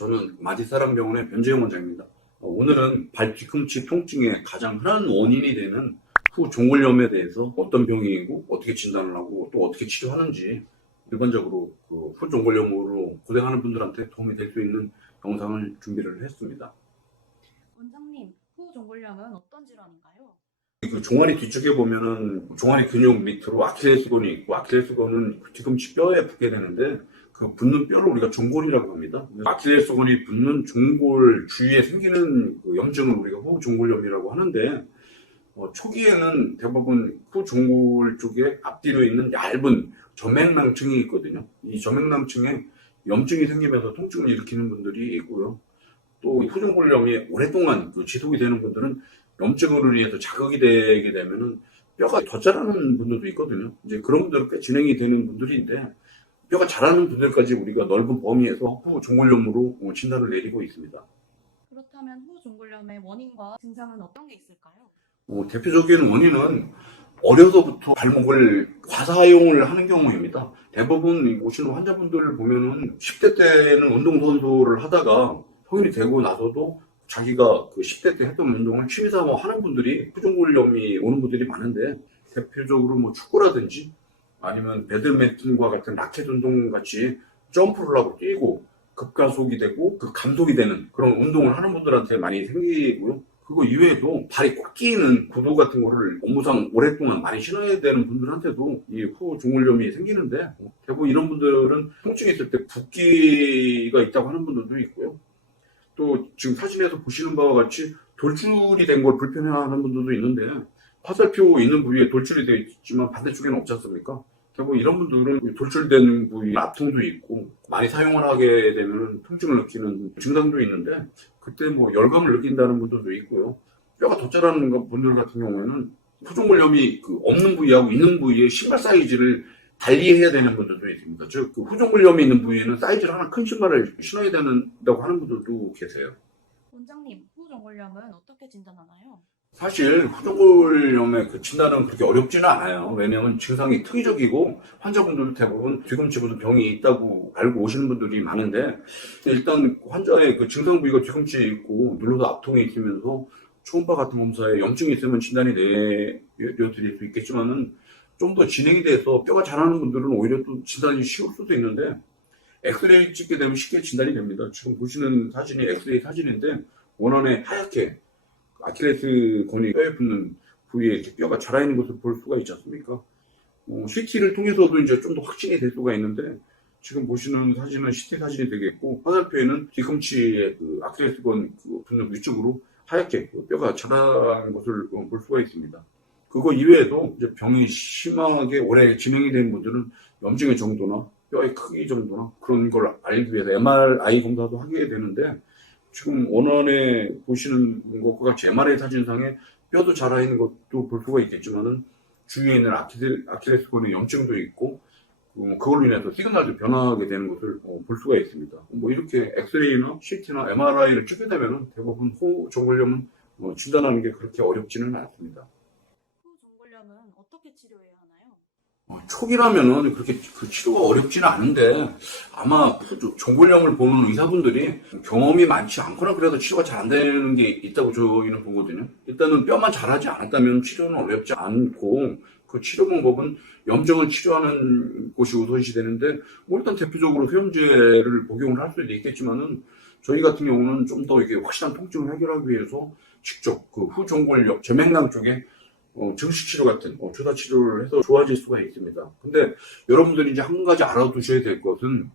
저는 마디사랑병원의 변재영 원장입니다. 오늘은 발 뒤꿈치 통증의 가장 흔한 원인이 되는 후종골염에 대해서 어떤 병이고 어떻게 진단을 하고 또 어떻게 치료하는지 일반적으로 후종골염으로 고생하는 분들한테 도움이 될 수 있는 영상을 준비를 했습니다. 원장님, 후종골염은 어떤 질환인가요? 그 종아리 뒤쪽에 보면은 종아리 근육 밑으로 아킬레스건이 있고, 아킬레스건은 뒤꿈치 뼈에 붙게 되는데 그 붙는 뼈를 우리가 종골이라고 합니다. 아킬레스건이 붙는 종골 주위에 생기는 그 염증을 우리가 후종골염이라고 하는데, 초기에는 대부분 후종골 쪽에 앞뒤로 있는 얇은 점액낭층이 있거든요. 이 점액낭층에 염증이 생기면서 통증을 일으키는 분들이 있고요. 또 후종골염이 오랫동안 지속이 되는 분들은 염증으로 인해서 자극이 되게 되면은 뼈가 더 자라는 분들도 있거든요. 이제 그런 분들은 꽤 진행이 되는 분들인데, 뼈가 자라는 분들까지 우리가 넓은 범위에서 후종골염으로 진단을 내리고 있습니다. 그렇다면 후종골염의 원인과 증상은 어떤 게 있을까요? 대표적인 원인은 어려서부터 발목을 과사용을 하는 경우입니다. 대부분 오시는 환자분들을 보면은 10대 때는 운동선수를 하다가 성인이 되고 나서도 자기가 그 10대 때 했던 운동을 취미삼아 하는 분들이 후종골염이 오는 분들이 많은데, 대표적으로 뭐 축구라든지 아니면 배드민턴과 같은 라켓 운동 같이 점프를 하고 뛰고 급가속이 되고 그 감속이 되는 그런 운동을 하는 분들한테 많이 생기고요. 그거 이외에도 발이 꽉 끼는 구두 같은 거를 업무상 오랫동안 많이 신어야 되는 분들한테도 이 후종골염이 생기는데, 대부분 이런 분들은 통증이 있을 때 붓기가 있다고 하는 분들도 있고요. 또 지금 사진에서 보시는 바와 같이 돌출이 된 걸 불편해하는 분들도 있는데, 화살표 있는 부위에 돌출이 되어 있지만 반대쪽에는 없지 않습니까? 결국 이런 분들은 돌출된 부위 아픔도 있고, 많이 사용을 하게 되면 통증을 느끼는 증상도 있는데, 그때 뭐 열감을 느낀다는 분들도 있고요. 뼈가 더 자라는 분들 같은 경우에는 후종골염이 없는 부위하고 있는 부위의 신발 사이즈를 달리해야 되는 분들도 있습니다. 즉, 후종골염이 있는 부위에는 사이즈를 하나 큰 신발을 신어야 된다고 하는 분들도 계세요. 원장님, 후종골염은 어떻게 진단하나요? 사실 후종골염의 진단은 그렇게 어렵지는 않아요. 왜냐하면 증상이 특이적이고 환자분들도 대부분 뒤꿈치부터 병이 있다고 알고 오시는 분들이 많은데, 일단 환자의 증상 부위가 뒤꿈치에 있고 눌러서 압통이 있으면서 초음파 같은 검사에 염증이 있으면 진단이 내려드릴 수 있겠지만은, 좀 더 진행이 돼서 뼈가 자라는 분들은 오히려 또 진단이 쉬울 수도 있는데, 엑스레이 찍게 되면 쉽게 진단이 됩니다. 지금 보시는 사진이 엑스레이 사진인데, 원안에 하얗게 아킬레스건이 뼈에 붙는 부위에 이렇게 뼈가 자라있는 것을 볼 수가 있지 않습니까? CT를 통해서도 이제 좀 더 확진이 될 수가 있는데, 지금 보시는 사진은 CT 사진이 되겠고, 화살표에는 뒤꿈치에 아킬레스건 붙는 위쪽으로 하얗게 뼈가 자라는 것을 볼 수가 있습니다. 그거 이외에도 이제 병이 심하게 오래 진행이 된 분들은 염증의 정도나 뼈의 크기 정도나 그런 걸 알기 위해서 MRI 검사도 하게 되는데, 지금 원안에 보시는 것과 같이 MRI 사진상에 뼈도 자라있는 것도 볼 수가 있겠지만은, 주위에 있는 아킬레스건의 염증도 있고, 그걸로 인해서 시그널도 변화하게 되는 것을 볼 수가 있습니다. 이렇게 엑스레이나 CT나 MRI를 찍게 되면 대부분 후종골염은 진단하는 게 그렇게 어렵지는 않습니다. 후종골염은 어떻게 치료해야 하나요? 초기라면은 그렇게 치료가 어렵지는 않은데, 아마 종골염을 보는 의사분들이 경험이 많지 않거나 그래서 치료가 잘 안 되는 게 있다고 저희는 보거든요. 일단은 뼈만 자라지 않았다면 치료는 어렵지 않고, 그 치료 방법은 염증을 치료하는 곳이 우선시 되는데, 일단 대표적으로 세움제를 복용을 할 수도 있겠지만은, 저희 같은 경우는 좀 더 이게 확실한 통증을 해결하기 위해서 직접 후종골염 점액낭 쪽에 증식치료 같은 주사 치료를 해서 좋아질 수가 있습니다. 근데 여러분들이 이제 한 가지 알아두셔야 될 것은,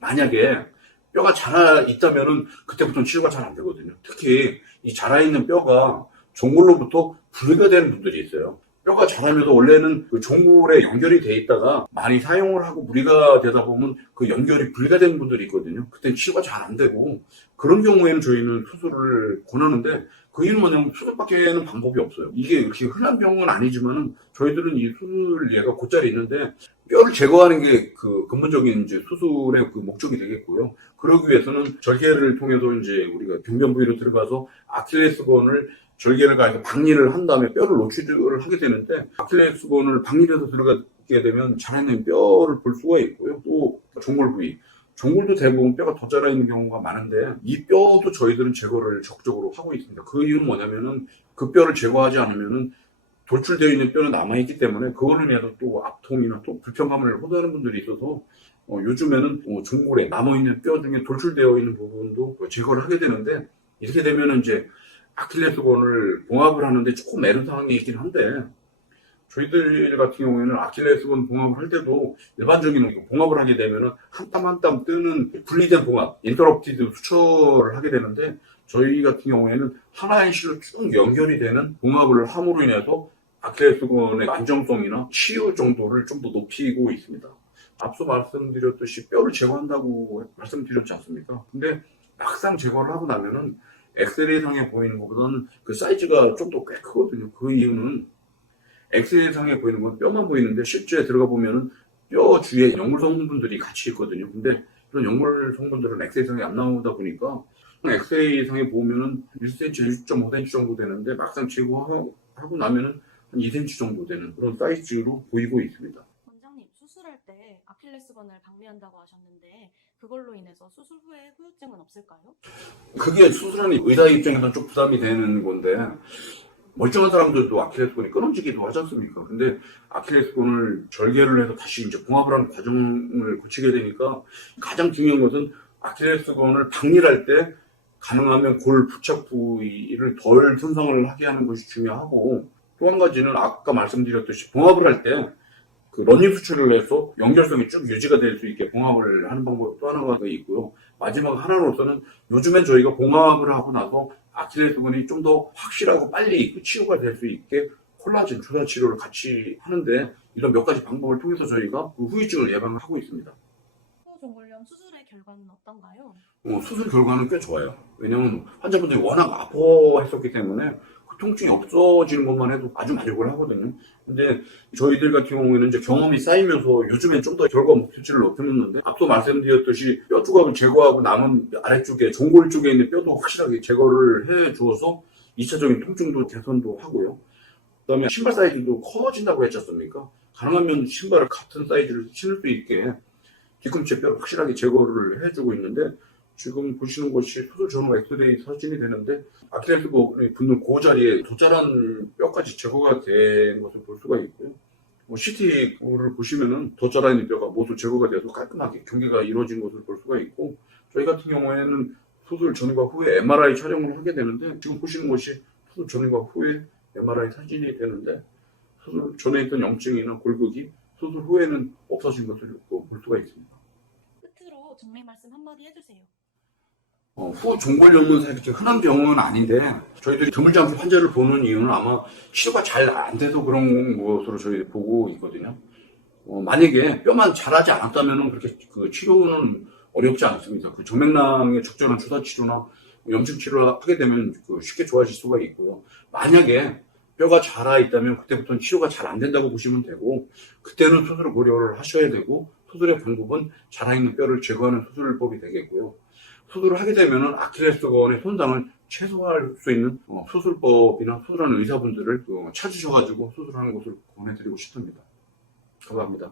만약에 뼈가 자라 있다면은 그때부터는 치료가 잘 안 되거든요. 특히 이 자라 있는 뼈가 종골로부터 분리가 되는 분들이 있어요. 뼈가 자라면서 원래는 종골에 연결이 돼 있다가 많이 사용을 하고 무리가 되다 보면 그 연결이 분리가 되는 분들이 있거든요. 그때는 치료가 잘 안 되고, 그런 경우에는 저희는 수술을 권하는데, 그 이유는 뭐냐면 수술밖에는 방법이 없어요. 이게 이렇게 흔한 병은 아니지만은 저희들은 이 수술 예가 곧잘 있는데, 뼈를 제거하는 게 근본적인 이제 수술의 목적이 되겠고요. 그러기 위해서는 절개를 통해서 이제 우리가 병변 부위로 들어가서 아킬레스건을 절개를 가해서 박리를 한 다음에 뼈를 노출을 하게 되는데, 아킬레스건을 박리해서 들어가게 되면 자라있는 뼈를 볼 수가 있고요. 또 종골 부위, 종골도 대부분 뼈가 더 자라 있는 경우가 많은데 이 뼈도 저희들은 제거를 적극적으로 하고 있습니다. 그 이유는 뭐냐면은 그 뼈를 제거하지 않으면은 돌출되어 있는 뼈는 남아있기 때문에 그걸로 인해서 또 압통이나 또 불편감을 호소하는 분들이 있어서 요즘에는 종골에 남아있는 뼈 중에 돌출되어 있는 부분도 제거를 하게 되는데 이렇게 되면은 이제 아킬레스건을 봉합을 하는데 조금 애로사항이 있긴 한데 저희들 같은 경우에는 아킬레스건 봉합을 할 때도 일반적인 봉합을 하게 되면은 한 땀 한 땀 뜨는 분리된 봉합, 인터럽티드 수처를 하게 되는데 저희 같은 경우에는 하나의 실로 쭉 연결이 되는 봉합을 함으로 인해서 아킬레스건의 안정성이나 치유 정도를 좀 더 높이고 있습니다. 앞서 말씀드렸듯이 뼈를 제거한다고 말씀드렸지 않습니까? 근데 막상 제거를 하고 나면은 엑스레이상에 보이는 것보다는 그 사이즈가 좀 더 꽤 크거든요. 그 이유는 엑스레이상에 보이는 건 뼈만 보이는데 실제 들어가 보면은 뼈 주위에 역물 성분들이 같이 있거든요. 근데 그런 역물 성분들은 엑스레이상에 안 나오다 보니까 엑스레이상에 보면은 1cm, 1.5cm 정도 되는데 막상 제거하고 나면은 한 2cm 정도 되는 그런 사이즈로 보이고 있습니다. 원장님, 수술할 때 아킬레스건을 박리한다고 하셨는데 그걸로 인해서 수술 후에 후유증은 없을까요? 그게 수술하는 의사 입장에서는 좀 부담이 되는 건데 멀쩡한 사람들도 아킬레스건이 끊어지기도 하지 않습니까? 근데 아킬레스건을 절개를 해서 다시 이제 봉합을 하는 과정을 거치게 되니까 가장 중요한 것은 아킬레스건을 박리할 때 가능하면 골 부착 부위를 덜 손상을 하게 하는 것이 중요하고 또 한 가지는 아까 말씀드렸듯이 봉합을 할 때 그 런닝 수출을 해서 연결성이 쭉 유지가 될 수 있게 봉합을 하는 방법 또 하나가 있고요. 마지막 하나로서는 요즘엔 저희가 봉합을 하고 나서 아킬레스건이 좀 더 확실하고 빨리 치유가 될 수 있게 콜라겐 주사 치료를 같이 하는데 이런 몇 가지 방법을 통해서 저희가 그 후유증을 예방하고 있습니다. 후종골련 수술의 결과는 어떤가요? 수술 결과는 꽤 좋아요. 왜냐면 환자분들이 워낙 아파했었기 때문에 그 통증이 없어지는 것만 해도 아주 만족을 하거든요. 근데 저희들 같은 경우에는 이제 경험이 쌓이면서 요즘엔 좀 더 결과 목표치를 높였는데 앞서 말씀드렸듯이 뼈 조각을 제거하고 남은 아래쪽에 종골 쪽에 있는 뼈도 확실하게 제거를 해 주어서 2차적인 통증도 개선도 하고요. 그다음에 신발 사이즈도 커진다고 했지 않습니까? 가능하면 신발을 같은 사이즈를 신을 수 있게 뒤꿈치 뼈를 확실하게 제거를 해주고 있는데 지금 보시는 것이 수술 전후 엑스레이 사진이 되는데 아킬레스건이 붙는 그 자리에 도자란 뼈까지 제거가 된 것을 볼 수가 있고요. CT를 보시면은 도자라 있는 뼈가 모두 제거가 돼서 깔끔하게 경계가 이루어진 것을 볼 수가 있고 저희 같은 경우에는 수술 전과 후에 MRI 촬영을 하게 되는데 지금 보시는 것이 수술 전과 후에 MRI 사진이 되는데 수술 전에 있던 염증이나 골격이 수술 후에는 없어진 것을 볼 수가 있습니다. 끝으로 정리 말씀 한마디 해주세요. 후 종골연문사 이렇게 흔한 병은 아닌데 저희들이 드물지 않게 환자를 보는 이유는 아마 치료가 잘 안 돼서 그런 것으로 저희 보고 있거든요. 만약에 뼈만 잘하지 않았다면 그렇게 그 치료는 어렵지 않습니다. 그 정맥랑의 적절한 주사 치료나 염증 치료를 하게 되면 쉽게 좋아질 수가 있고요. 만약에 뼈가 자라 있다면 그때부터는 치료가 잘 안 된다고 보시면 되고 그때는 수술을 고려를 하셔야 되고 수술의 방법은 자라 있는 뼈를 제거하는 수술법이 되겠고요. 수술을 하게 되면은 아킬레스건의 손상을 최소화할 수 있는 수술법이나 수술하는 의사분들을 찾으셔가지고 수술하는 것을 권해드리고 싶습니다. 감사합니다.